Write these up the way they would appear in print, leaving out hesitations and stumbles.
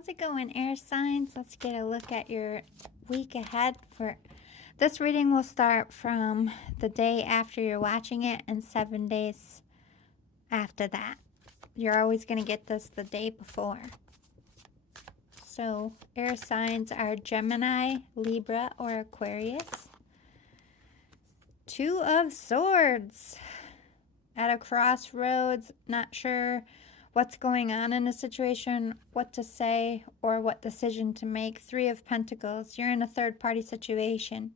How's it going, air signs? Let's get a look at your week ahead. For this reading will start from the day after you're watching it and 7 days after that. You're always going to get this the day before. So air signs are Gemini, Libra, or Aquarius. Two of Swords. At a crossroads, not sure what's going on in a situation, what to say, or what decision to make. Three of Pentacles. You're in a third-party situation.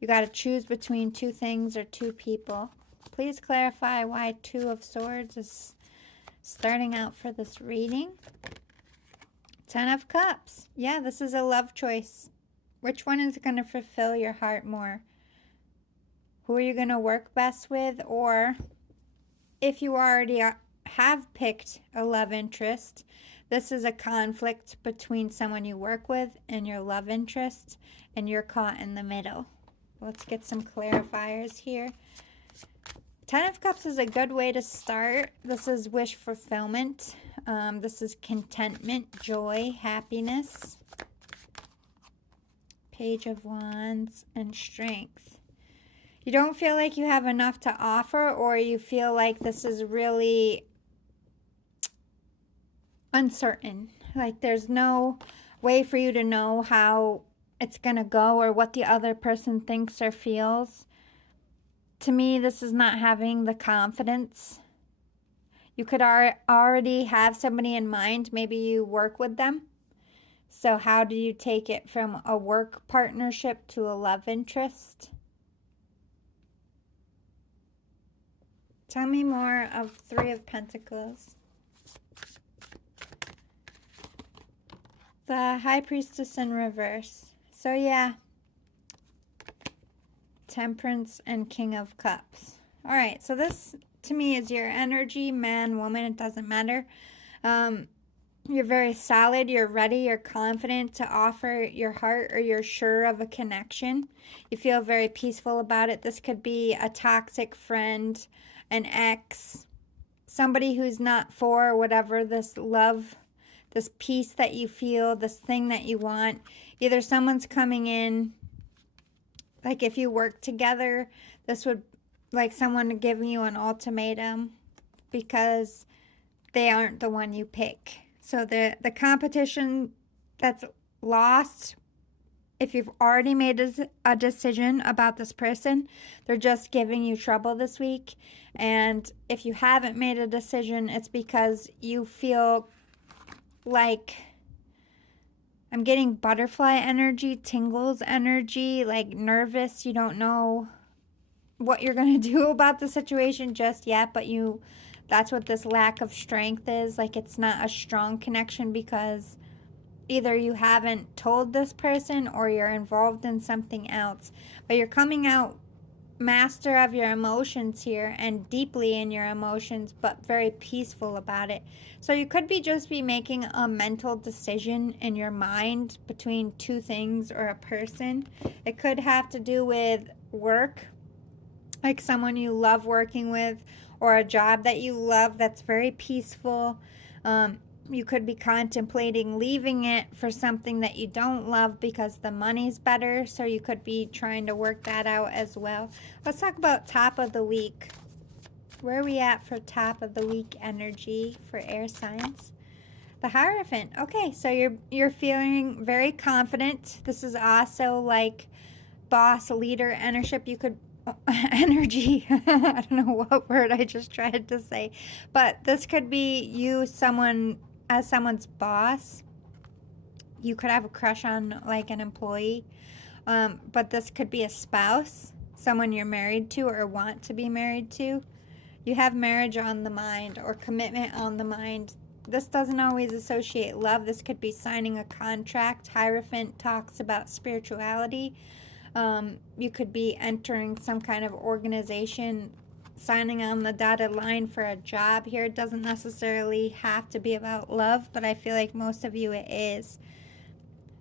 You got to choose between two things or two people. Please clarify why Two of Swords is starting out for this reading. Ten of Cups. Yeah, this is a love choice. Which one is going to fulfill your heart more? Who are you going to work best with? Or if you already have picked a love interest, this is a conflict between someone you work with and your love interest, and you're caught in the middle. Let's get some clarifiers here. Ten of Cups is a good way to start. This is wish fulfillment. This is contentment, joy, happiness. Page of Wands and strength. You don't feel like you have enough to offer, or you feel like this is really uncertain. Like there's no way for you to know how it's going to go or what the other person thinks or feels. To me, this is not having the confidence. You could already have somebody in mind. Maybe you work with them. So how do you take it from a work partnership to a love interest? Tell me more of Three of Pentacles. The High Priestess in reverse. So yeah, Temperance and King of Cups. All right, so this to me is your energy, man, woman, it doesn't matter. You're very solid, you're ready, you're confident to offer your heart, or you're sure of a connection. You feel very peaceful about it. This could be a toxic friend, an ex, somebody who's not for whatever this love, this peace that you feel, this thing that you want. Either someone's coming in, like if you work together, this would like someone giving you an ultimatum because they aren't the one you pick. So the competition that's lost, if you've already made a decision about this person, they're just giving you trouble this week. And if you haven't made a decision, it's because you feel like, I'm getting butterfly energy, tingles energy, like nervous. You don't know what you're going to do about the situation just yet, but that's what this lack of strength is. Like it's not a strong connection because either you haven't told this person or you're involved in something else. But you're coming out master of your emotions here and deeply in your emotions, but very peaceful about it. So you could just be making a mental decision in your mind between two things or a person. It could have to do with work, like someone you love working with, or a job that you love that's very peaceful. You could be contemplating leaving it for something that you don't love because the money's better. So you could be trying to work that out as well. Let's talk about top of the week. Where are we at for top of the week energy for air signs? The Hierophant. Okay, so you're feeling very confident. This is also like boss, leader, ownership. You could energy. I don't know what word I just tried to say, but this could be you, as someone's boss. You could have a crush on like an employee, but this could be a spouse, someone you're married to or want to be married to. You have marriage on the mind or commitment on the mind. This doesn't always associate love. This could be signing a contract. Hierophant talks about spirituality. You could be entering some kind of organization, signing on the dotted line for a job here. It doesn't necessarily have to be about love, but I feel like most of you it is.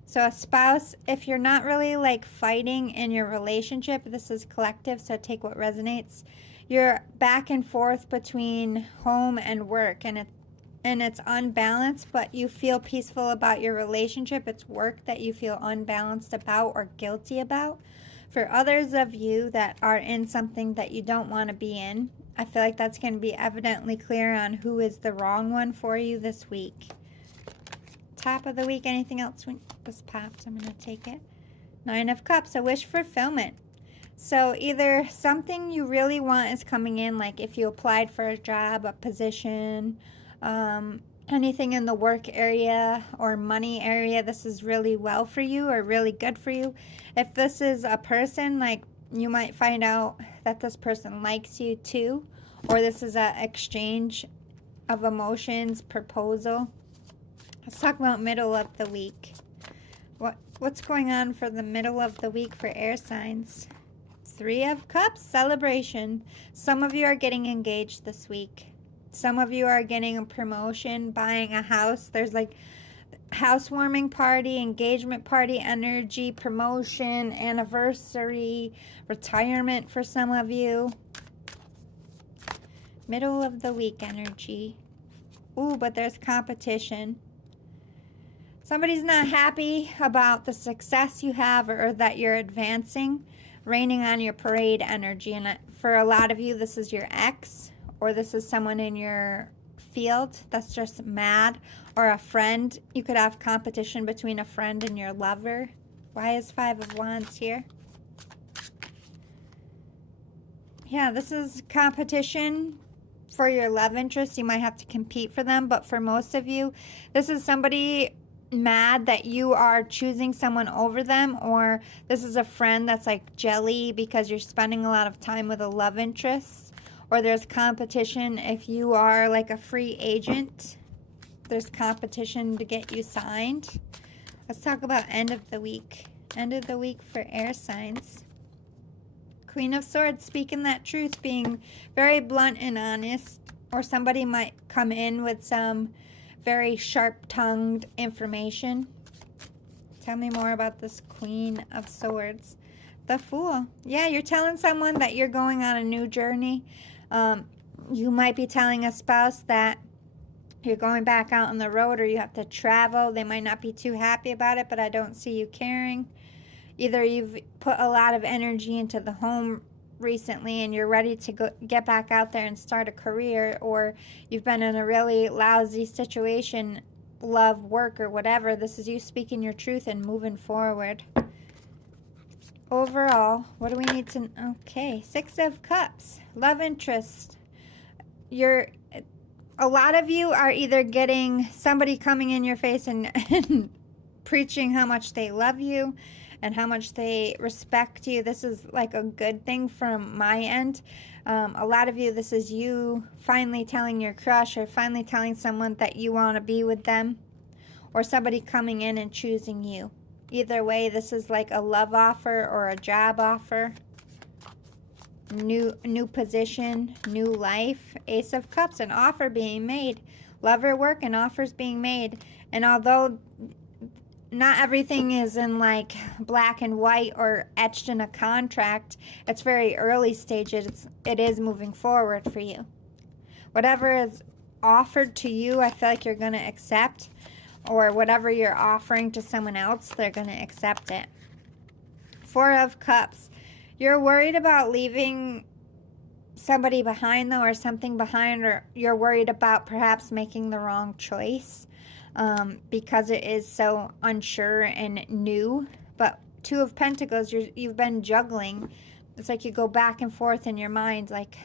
So a spouse, if you're not really like fighting in your relationship, this is collective, so take what resonates. You're back and forth between home and work, and and it's unbalanced, but you feel peaceful about your relationship. It's work that you feel unbalanced about or guilty about. For others of you that are in something that you don't want to be in, I feel like that's going to be evidently clear on who is the wrong one for you this week. Top of the week, anything else was popped? I'm going to take it. 9 of Cups, a wish fulfillment. So either something you really want is coming in, like if you applied for a job, a position, anything in the work area or money area, this is really well for you or really good for you. If this is a person, like you might find out that this person likes you too, or this is an exchange of emotions, proposal. Let's talk about middle of the week. What's going on for the middle of the week for air signs? 3 of Cups, celebration. Some of you are getting engaged this week. Some of you are getting a promotion, buying a house. There's like housewarming party, engagement party energy, promotion, anniversary, retirement for some of you. Middle of the week energy. Ooh, but there's competition. Somebody's not happy about the success you have or that you're advancing, raining on your parade energy. And for a lot of you, this is your ex, or this is someone in your field that's just mad, or a friend. You could have competition between a friend and your lover. Why is 5 of Wands here? Yeah, this is competition for your love interest. You might have to compete for them, but for most of you, this is somebody mad that you are choosing someone over them, or this is a friend that's like jelly because you're spending a lot of time with a love interest, or there's competition if you are like a free agent. There's competition to get you signed. Let's talk about end of the week. End of the week for air signs. Queen of Swords, speaking that truth, being very blunt and honest, or somebody might come in with some very sharp-tongued information. Tell me more about this Queen of Swords. The Fool. Yeah, you're telling someone that you're going on a new journey. You might be telling a spouse that you're going back out on the road or you have to travel. They might not be too happy about it, but I don't see you caring. Either you've put a lot of energy into the home recently and you're ready to get back out there and start a career, or you've been in a really lousy situation, love, work, or whatever. This is you speaking your truth and moving forward. Overall, what do we need to... Okay, 6 of Cups, love interest. A lot of you are either getting somebody coming in your face and preaching how much they love you and how much they respect you. This is like a good thing from my end. A lot of you, this is you finally telling your crush or finally telling someone that you want to be with them, or somebody coming in and choosing you. Either way, this is like a love offer or a job offer. New position, new life. Ace of Cups, an offer being made. Love or work, and offers being made. And although not everything is in like black and white or etched in a contract, it's very early stages. It is moving forward for you. Whatever is offered to you, I feel like you're going to accept, or whatever you're offering to someone else, they're going to accept it. 4 of Cups. You're worried about leaving somebody behind though, or something behind, or you're worried about perhaps making the wrong choice. Because it is so unsure and new. But 2 of Pentacles, you've been juggling. It's like you go back and forth in your mind. Like,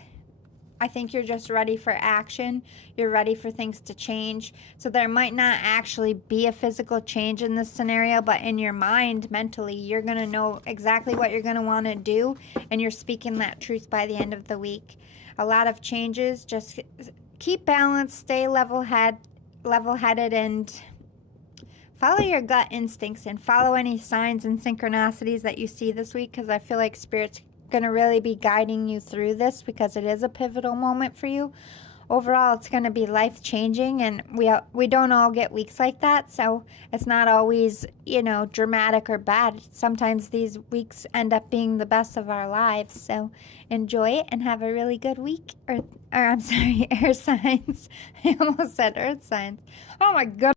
I think you're just ready for action. You're ready for things to change. So there might not actually be a physical change in this scenario, but in your mind, mentally, you're going to know exactly what you're going to want to do, and you're speaking that truth by the end of the week. A lot of changes. Just keep balance, stay level-headed, and follow your gut instincts and follow any signs and synchronicities that you see this week, because I feel like Spirit's going to really be guiding you through this, because it is a pivotal moment for you. overall it's going to be life changing, and we don't all get weeks like that, so it's not always, you know, dramatic or bad. Sometimes these weeks end up being the best of our lives. So enjoy it and have a really good week. Or I'm sorry, air signs. I almost said earth signs. Oh my god.